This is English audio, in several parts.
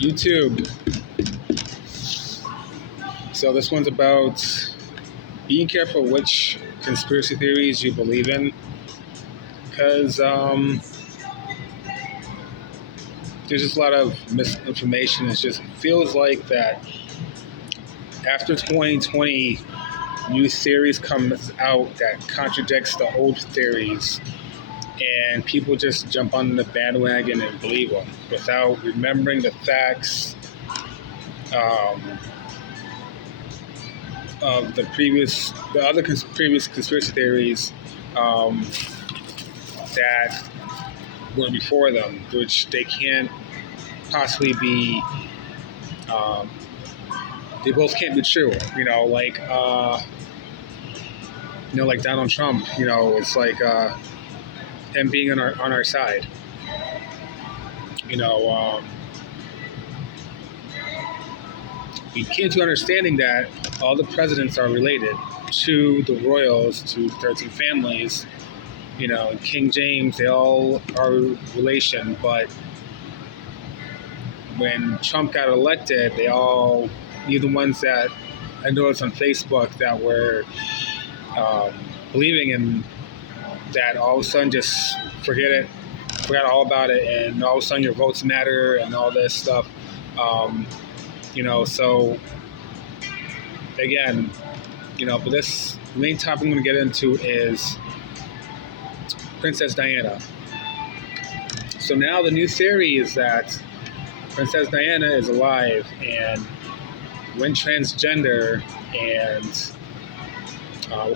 YouTube. So this one's about being careful which conspiracy theories you believe in, because there's just a lot of misinformation. It just feels like that after 2020, new theories comes out that contradicts the old theories, and people just jump on the bandwagon and believe them without remembering the facts of the other previous conspiracy theories that were before them, which they can't possibly be. They both can't be true. Like Donald Trump. It's like him being on our side. We came to understanding that all the presidents are related to the royals, to 13 families. King James, they all are relation, but when Trump got elected, even ones that I noticed on Facebook that were believing in that, all of a sudden just forgot all about it, and all of a sudden your votes matter and all this stuff. So again, but this main topic I'm going to get into is Princess Diana. So now the new theory is that Princess Diana is alive and went transgender, and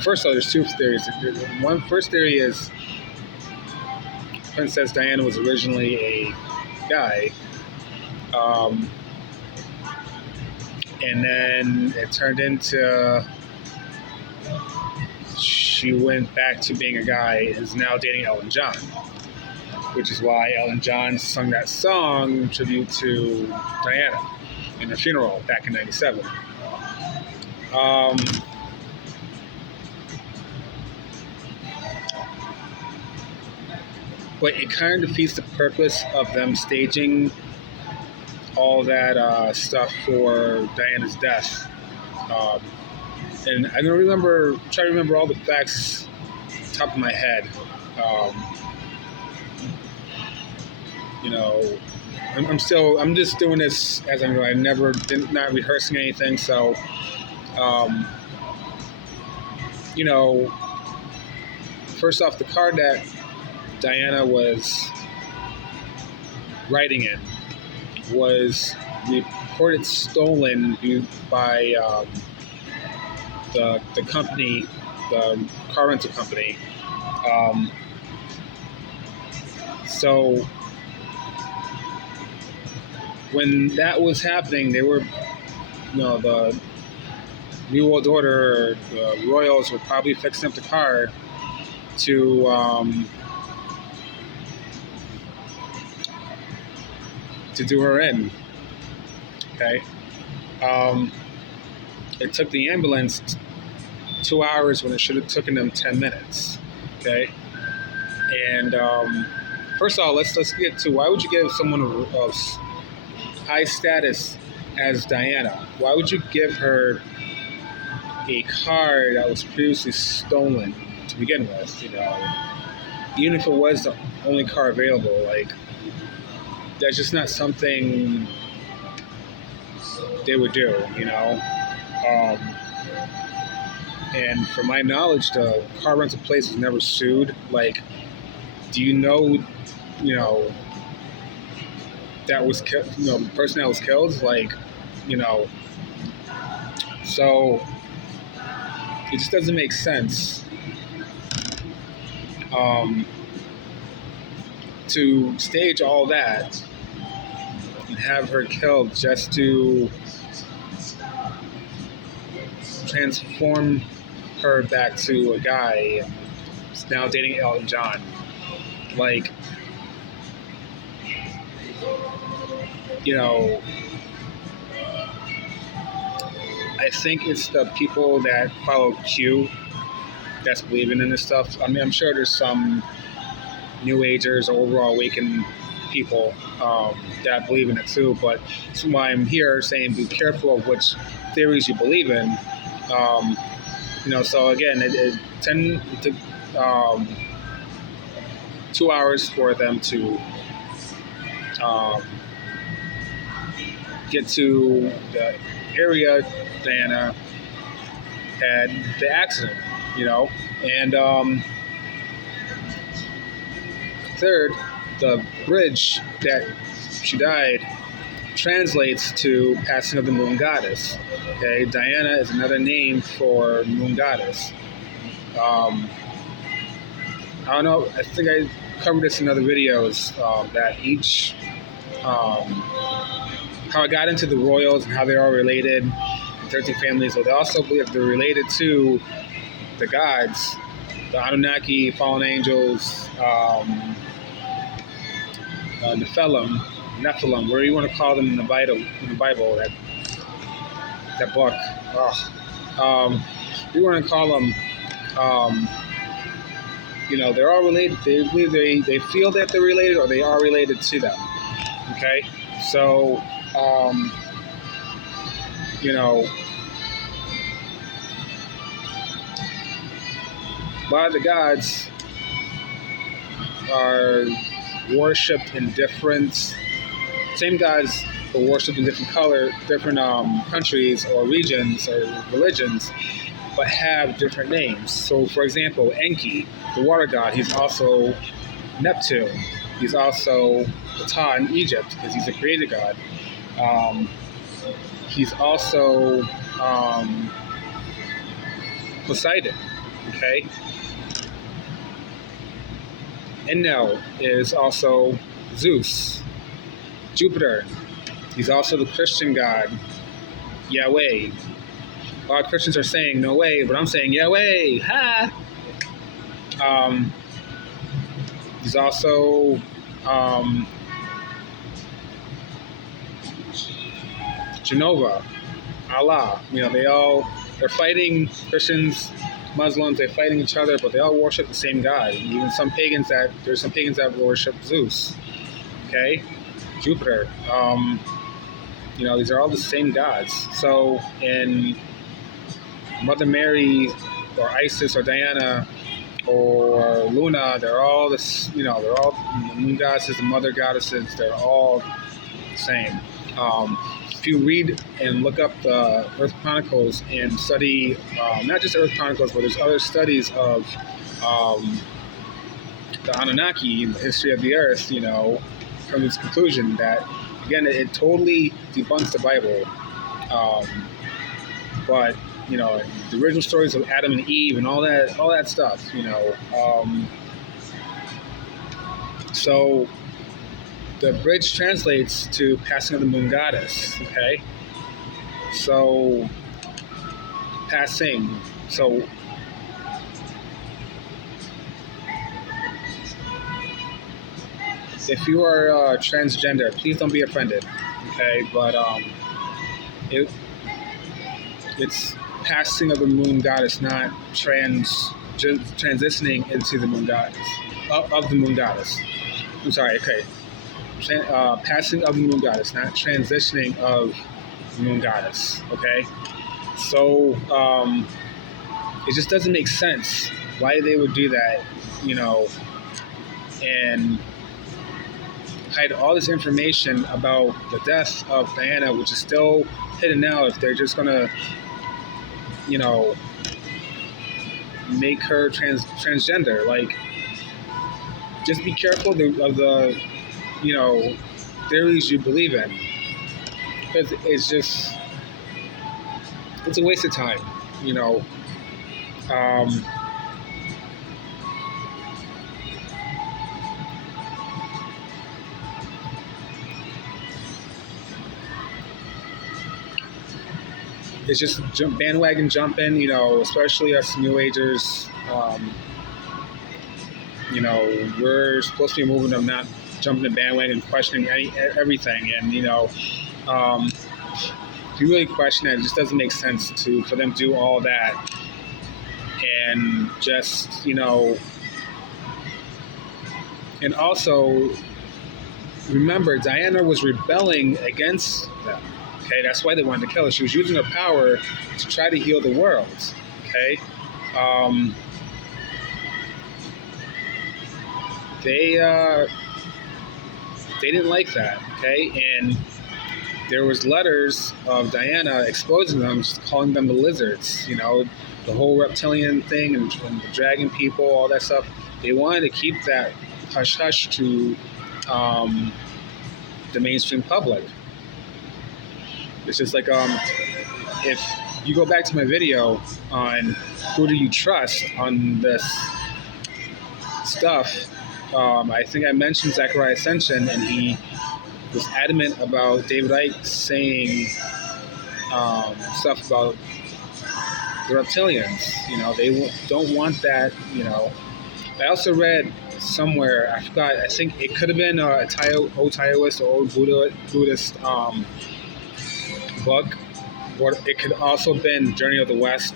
first of all, there's two theories. First theory is Princess Diana was originally a guy, and then it turned into she went back to being a guy and is now dating Elton John, which is why Elton John sung that song in tribute to Diana in her funeral back in '97. But it kind of defeats the purpose of them staging all that stuff for Diana's death. And I don't try to remember all the facts top of my head. I'm just doing this as I go. Not rehearsing anything. So, first off, the car that Diana was riding in was reported stolen by the company, the car rental company. So when that was happening, they were, the New World Order, or the Royals, were probably fixing up the car to do her in. Okay. It took the ambulance 2 hours when it should have taken them 10 minutes. Okay. And first of all, let's get to, why would you give someone of high status as Diana? Why would you give her a car that was previously stolen to begin with? Even if it was the only car available, that's just not something they would do. And from my knowledge, the car rental place was never sued. Do you know, that was the person that was killed? So it just doesn't make sense to stage all that and have her killed just to transform her back to a guy now dating Elton John. I think it's the people that follow Q that's believing in this stuff. I mean, I'm sure there's some New Agers or overall awakened people that believe in it too. But that's why I'm here saying be careful of which theories you believe in. Um, so again, it 2 hours for them to um, get to the area Diana had the accident, and third, the bridge that she died translates to passing of the moon goddess. Okay, Diana is another name for moon goddess. I don't know. I think I covered this in other videos that each how I got into the royals and how they're all related, the 13 families. But they also believe they're related to the gods, the Anunnaki, fallen angels, Nephilim, whatever you want to call them in the Bible, that book. You want to call them, they're all related. They believe they feel that they're related, or they are related to them. Okay, so a lot of the gods are worshipped in same gods are worshipped in different countries or regions or religions, but have different names. So, for example, Enki, the water god, he's also Neptune. He's also Ptah in Egypt because he's a creator god. He's also Poseidon. Okay. Enlil is also Zeus. Jupiter, he's also the Christian god, Yahweh. A lot of Christians are saying no way, but I'm saying Yahweh. Ha! He's also Jehovah, Allah. They're fighting Christians, Muslims. They're fighting each other, but they all worship the same God. Even there's some pagans that worship Zeus. Okay, Jupiter. These are all the same gods. So in Mother Mary or Isis or Diana or Luna, they're all this. They're all the moon goddesses, the mother goddesses. They're all the same. If you read and look up the Earth Chronicles and study, not just Earth Chronicles, but there's other studies of the Anunnaki, the history of the Earth, come to this conclusion that, again, it totally debunks the Bible. But, the original stories of Adam and Eve and all that stuff, So the bridge translates to passing of the moon goddess, okay? So, passing. So, if you are transgender, please don't be offended, okay? But it's passing of the moon goddess, not transitioning into the moon goddess, of the moon goddess. I'm sorry, okay. Passing of the moon goddess, not transitioning of the moon goddess, okay? So, it just doesn't make sense why they would do that, and hide all this information about the death of Diana, which is still hidden now. If they're just gonna, make her transgender, like, just be careful of the theories you believe in, because it's a waste of time. It's just bandwagon jumping, especially us New Agers. We're supposed to be moving them, not jumping the bandwagon, questioning everything. And, if you really question it, it just doesn't make sense for them to do all that and just, and also remember, Diana was rebelling against them. Okay, that's why they wanted to kill her. She was using her power to try to heal the world. Okay, um, they they didn't like that. Okay, and there was letters of Diana exposing them, just calling them the lizards. You know, the whole reptilian thing and the dragon people, all that stuff. They wanted to keep that hush hush to the mainstream public. It's just like if you go back to my video on who do you trust on this stuff, I think I mentioned Zachariah Ascension, and he was adamant about David Icke saying stuff about the reptilians. You know, they don't want that. You know, I also read somewhere, I forgot. I think it could have been a old Taoist or old Buddhist book, or it could also have been Journey of the West.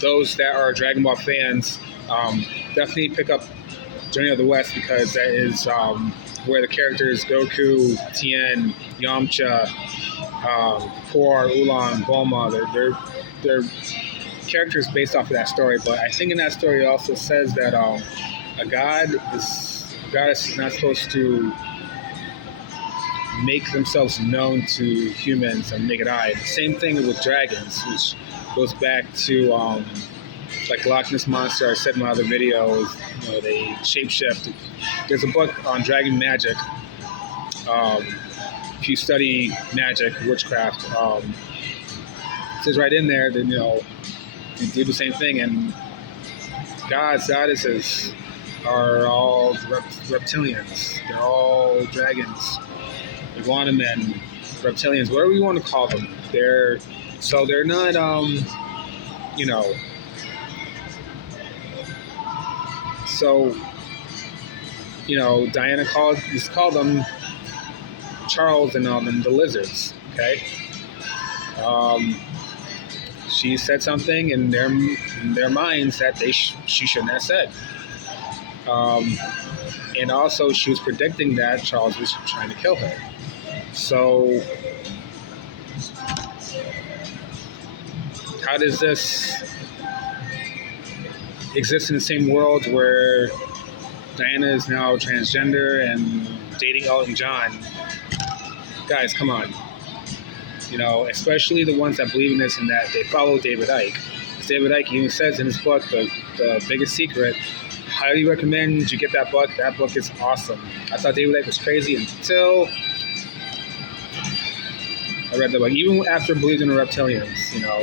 Those that are Dragon Ball fans definitely pick up Journey of the West, because that is where the characters Goku, Tien, Yamcha, Por, Ulan, Bulma, they're characters based off of that story. But I think in that story it also says that a goddess is not supposed to make themselves known to humans and naked eye. The same thing with dragons, which goes back to like Loch Ness Monster. I said in my other videos, you know, they shapeshift. There's a book on dragon magic. If you study magic, witchcraft, it says right in there that, you know, you do the same thing, and goddesses are all reptilians. They're all dragons, iguana men, reptilians, whatever you want to call them. They're not, you know. So, you know, Diana used to call them Charles and them the lizards. Okay. She said something in their minds that she shouldn't have said. And also, she was predicting that Charles was trying to kill her. So, how does this exist in the same world where Diana is now transgender and dating Elton John? Guys, come on. You know, especially the ones that believe in this and that they follow David Icke. David Icke even says in his book, The Biggest Secret, highly recommend you get that book. That book is awesome. I thought David Icke was crazy until I read the book, even after believing in the reptilians, you know.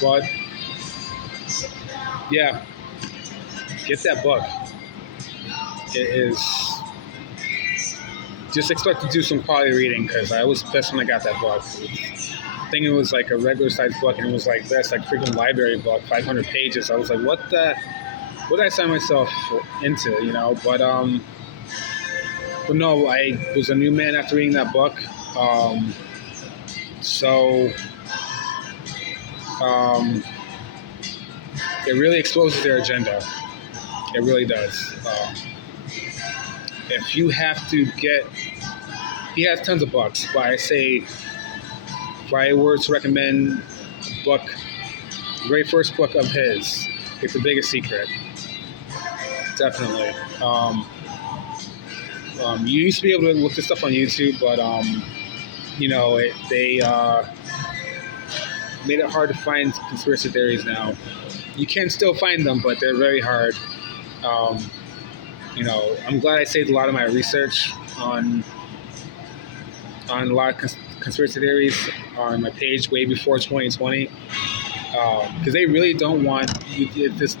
But, yeah, get that book. It is... Just expect to do some quality reading, because I was pissed when I got that book. I think it was like a regular sized book, and it was like that's like freaking library book, 500 pages. I was like, what did I sign myself into, you know? But no, I was a new man after reading that book. So it really exposes their agenda. It really does. If you have to get, he has tons of books, but I say, if I were to recommend a book, the very first book of his, it's The Biggest Secret. Definitely. You used to be able to look this stuff on YouTube, but you know, they made it hard to find conspiracy theories now. You can still find them, but they're very hard. You know, I'm glad I saved a lot of my research on a lot of conspiracy theories on my page way before 2020, because they really don't want this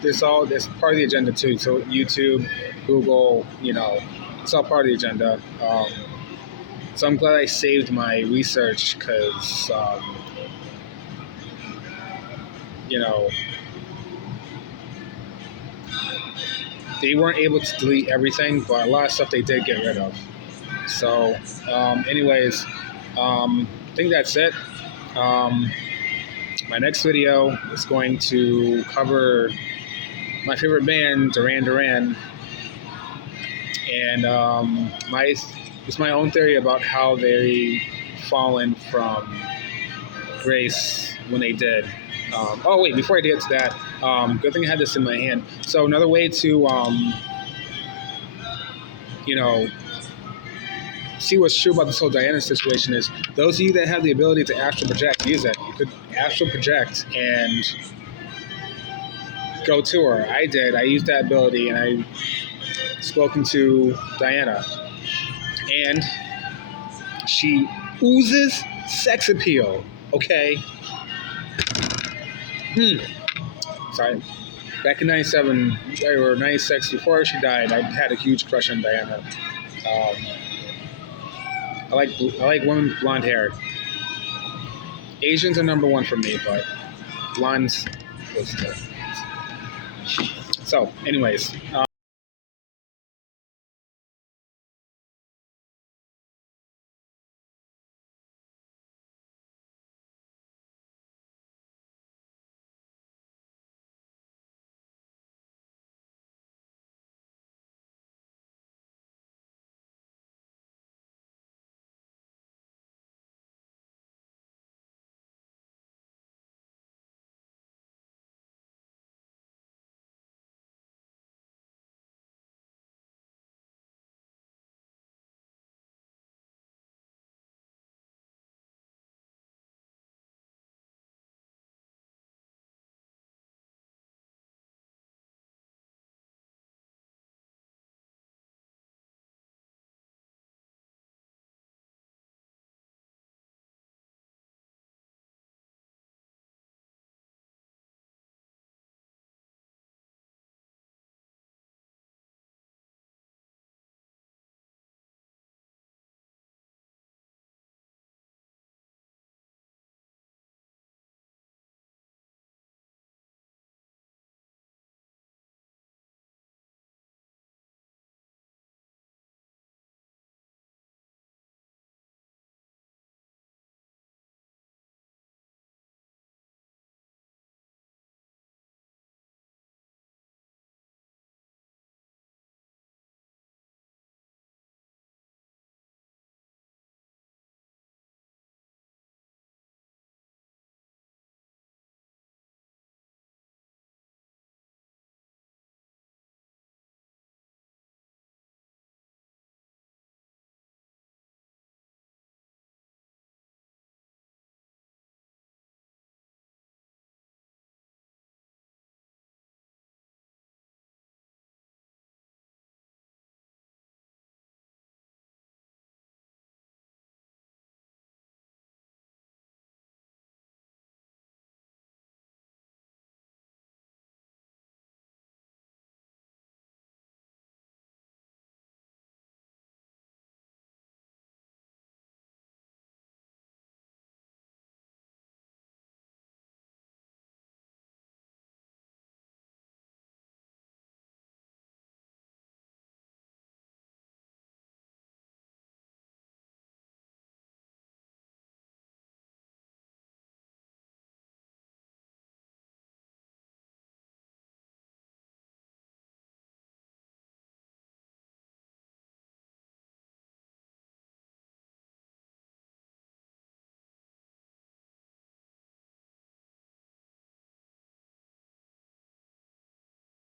part of the agenda too. So YouTube, Google, you know, it's all part of the agenda. So I'm glad I saved my research, because you know, they weren't able to delete everything, but a lot of stuff they did get rid of. So, anyways, I think that's it. My next video is going to cover my favorite band, Duran Duran. and it's my own theory about how they fallen from grace when they did. Oh wait, before I get to that, good thing I had this in my hand. So another way to you know see what's true about this whole Diana situation is those of you that have the ability to astral project, use it. You could astral project and go to her. I did. I used that ability and I spoken to Diana, and she oozes sex appeal. Okay. Sorry. Back in '97 or '96, before she died, I had a huge crush on Diana. Um, I like women with blonde hair. Asians are number one for me, but blondes was good. So, anyways,